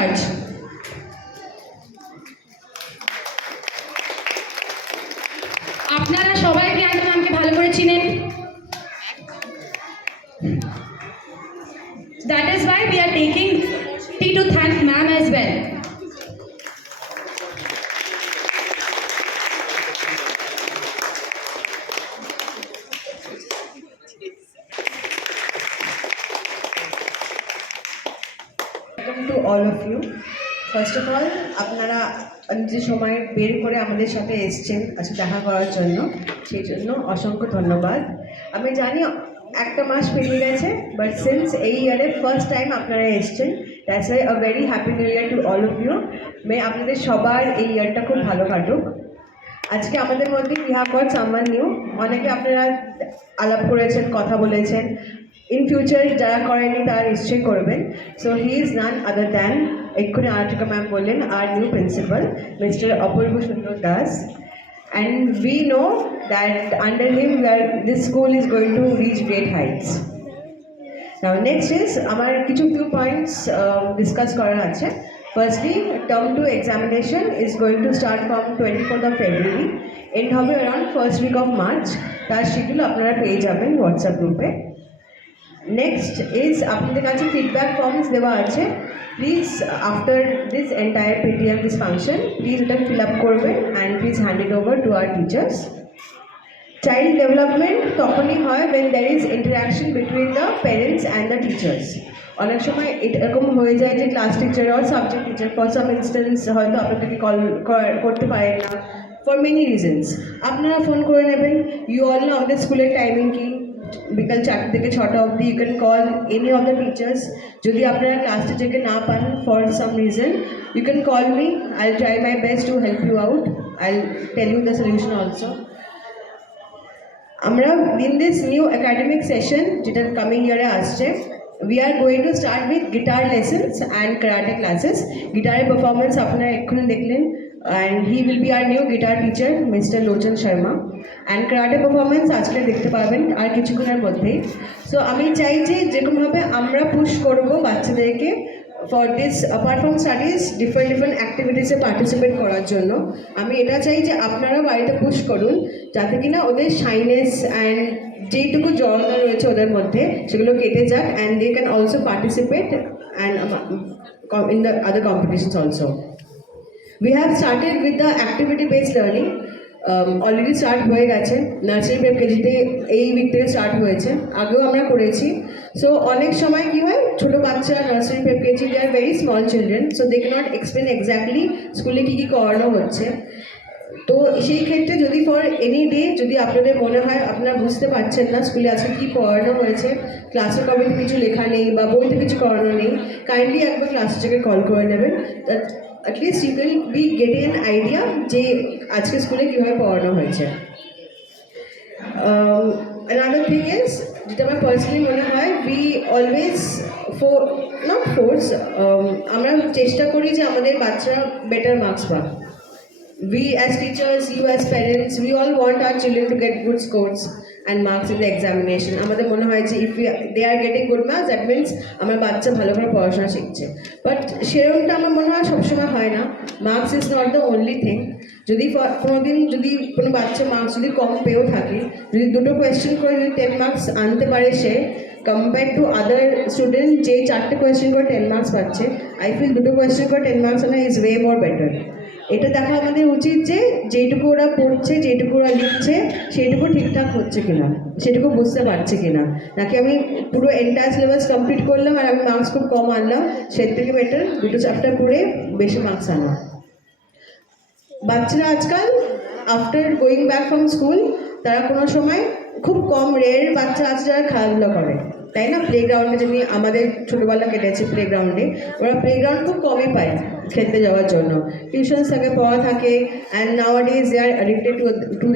charge. আপনারা সবাই প্রিয়াঙ্কা ম্যামকে ভালো করে চিনেন। That is why we are taking tea to thank ma'am as well. Welcome to all of you. First of all, আপনারা নিজের সময় বের করে আমাদের সাথে এসেছেন আজকে দেখা করার জন্য, সেই জন্য অসংখ্য ধন্যবাদ। আমি জানি একটা মাস পেরিয়ে গেছে, বাট সিন্স এই ইয়ারের ফার্স্ট টাইম আপনারা এসেছেন, that's why a very happy new year to all of you. আপনাদের সবার এই ইয়ারটা খুব ভালো কাটুক। আজকে আমাদের মধ্যে we have got someone new. অনেকে আপনারা আলাপ করেছেন, কথা বলেছেন, ইন ফিউচার যারা করেনি তারা নিশ্চয়ই করবেন। So he is none other than, এক্ষুনি আর্টিকা ম্যাম বললেন, আর নিউ প্রিন্সিপাল মিস্টার অপূর্ব সুন্দর Das. And we know that under him this school is going to reach great heights. Now next is আমার কিছু few points discuss করার আছে। Firstly, term 2 examination is going to start from 24th of February, end হবে around first week of March। তার শিডিউল আপনারা পেয়ে যাবেন হোয়াটসঅ্যাপ গ্রুপে। নেক্সট ইজ আপনাদের কাছে ফিডব্যাক ফর্মস দেওয়া আছে। Please after this entire PTM this function please ওটা ফিল আপ করবেন and please hand it over to our teachers. Child development তখনই হয় when there is interaction between the parents and the teachers। অনেক সময় এরকম হয়ে যায় যে ক্লাস টিচার আর subject teacher for some instance হয়তো আপনাদেরকে কল করতে পারেন না ফর মেনি রিজনস। আপনারা ফোন করে নেবেন। ইউ অল নো আমাদের স্কুলের টাইমিং কি, বিকাল 4টা থেকে 6টা অবধি। You can call any of the teachers. যদি আপনারা ক্লাস টিচারকে না পান for some reason, you can call me. I will try my best to help you out. I will tell you the solution also. আমরা in this new academic session যেটা coming ইয়ারে আসছে, we are going to start with guitar lessons and karate classes. Guitar performance আপনারা এক্ষুনি দেখলেন, and he will be our new guitar teacher Mr. Lochan Sharma, and karate performance আজকে দেখতে পাবেন আর কিছুক্ষণের মধ্যেই। সো আমি চাই যে যেরকমভাবে আমরা পুশ করবো বাচ্চাদেরকে for this apart from studies different অ্যাক্টিভিটিসে পার্টিসিপেট করার জন্য, আমি এটা চাই যে আপনারা বাড়িতে পুশ করুন যাতে কিনা ওদের শাইনেস অ্যান্ড যেইটুকু জড়তা রয়েছে ওদের মধ্যে সেগুলো কেটে যাক, and they can also participate and in the other competitions also. We have started with the activity based learning. Already start হয়ে গেছে। নার্সারি প্রেপ কেজিতে এই উইক থেকে স্টার্ট হয়েছে, আগেও আমরা করেছি। সো অনেক সময় কী হয়, ছোটো বাচ্চারা nursery prep KG they are very small children, so they can't explain exactly স্কুলে কী কী করানো হচ্ছে। তো সেই ক্ষেত্রে যদি ফর এনি ডে যদি আপনাদের মনে হয় আপনারা বুঝতে পারছেন না স্কুলে আজকে কী পড়ানো হয়েছে, ক্লাসের কপিতে কিছু লেখা নেই বা বইতে কিছু করানো নেই, কাইন্ডলি একবার ক্লাস টিচারকে কল করে নেবেন। at least you will be getting an idea যে আজকে স্কুলে কীভাবে পড়ানো হয়েছে। another thing is যেটা আমার পার্সোনালি মনে হয়, we always not force, আমরা চেষ্টা করি যে আমাদের বাচ্চারা বেটার মার্কস পাক। We as teachers, you as parents, we all want our children to get good scores and marks in the examination. আমাদের মনে হয় যে if they are getting good marks, that means আমার বাচ্চা ভালো করে পড়াশোনা শিখছে, বাট সেরকমটা আমার মনে হয় সবসময় হয় না। Marks is not the only thing. যদি কোনোদিন যদি কোনো বাচ্চা মার্কস যদি কম পেয়েও থাকে, যদি দুটো কোয়েশ্চেন করে যদি 10 মার্কস আনতে পারে সে, কম্পেয়ার টু আদার স্টুডেন্ট যে 4টে কোয়েশ্চেন করে 10 মার্কস পাচ্ছে, আই ফিল দুটো কোয়েশ্চেন করে 10 মার্কস আনা ইজ ওয়ে মোর বেটার। এটা দেখা আমাদের উচিত যে যেটুকু ওরা পড়ছে, যেটুকু ওরা লিখছে, সেইটুকু ঠিকঠাক হচ্ছে কিনা, সেটুকু বুঝতে পারছে কিনা, নাকি আমি পুরো এন্টায়ার সিলেবাস কমপ্লিট করলাম আর আমি মার্কস খুব কম আনলাম, সের থেকে বেটার দুটো চ্যাপ্টার পড়ে বেশি মার্কস আনা। বাচ্চারা আজকাল after going back from school তারা কোনো সময় খুব কম রেয়ার বাচ্চা আছে যারা খেলাধুলা করে, তাই না? প্লেগ্রাউন্ডে যদি আমাদের ছোটোবেলা কেটেছে প্লেগ্রাউন্ডে, ওরা প্লেগ্রাউন্ড খুব কমই পায় খেলতে যাওয়ার জন্য। টিউশনস থাকে, পড়া থাকে, and nowadays they are addicted two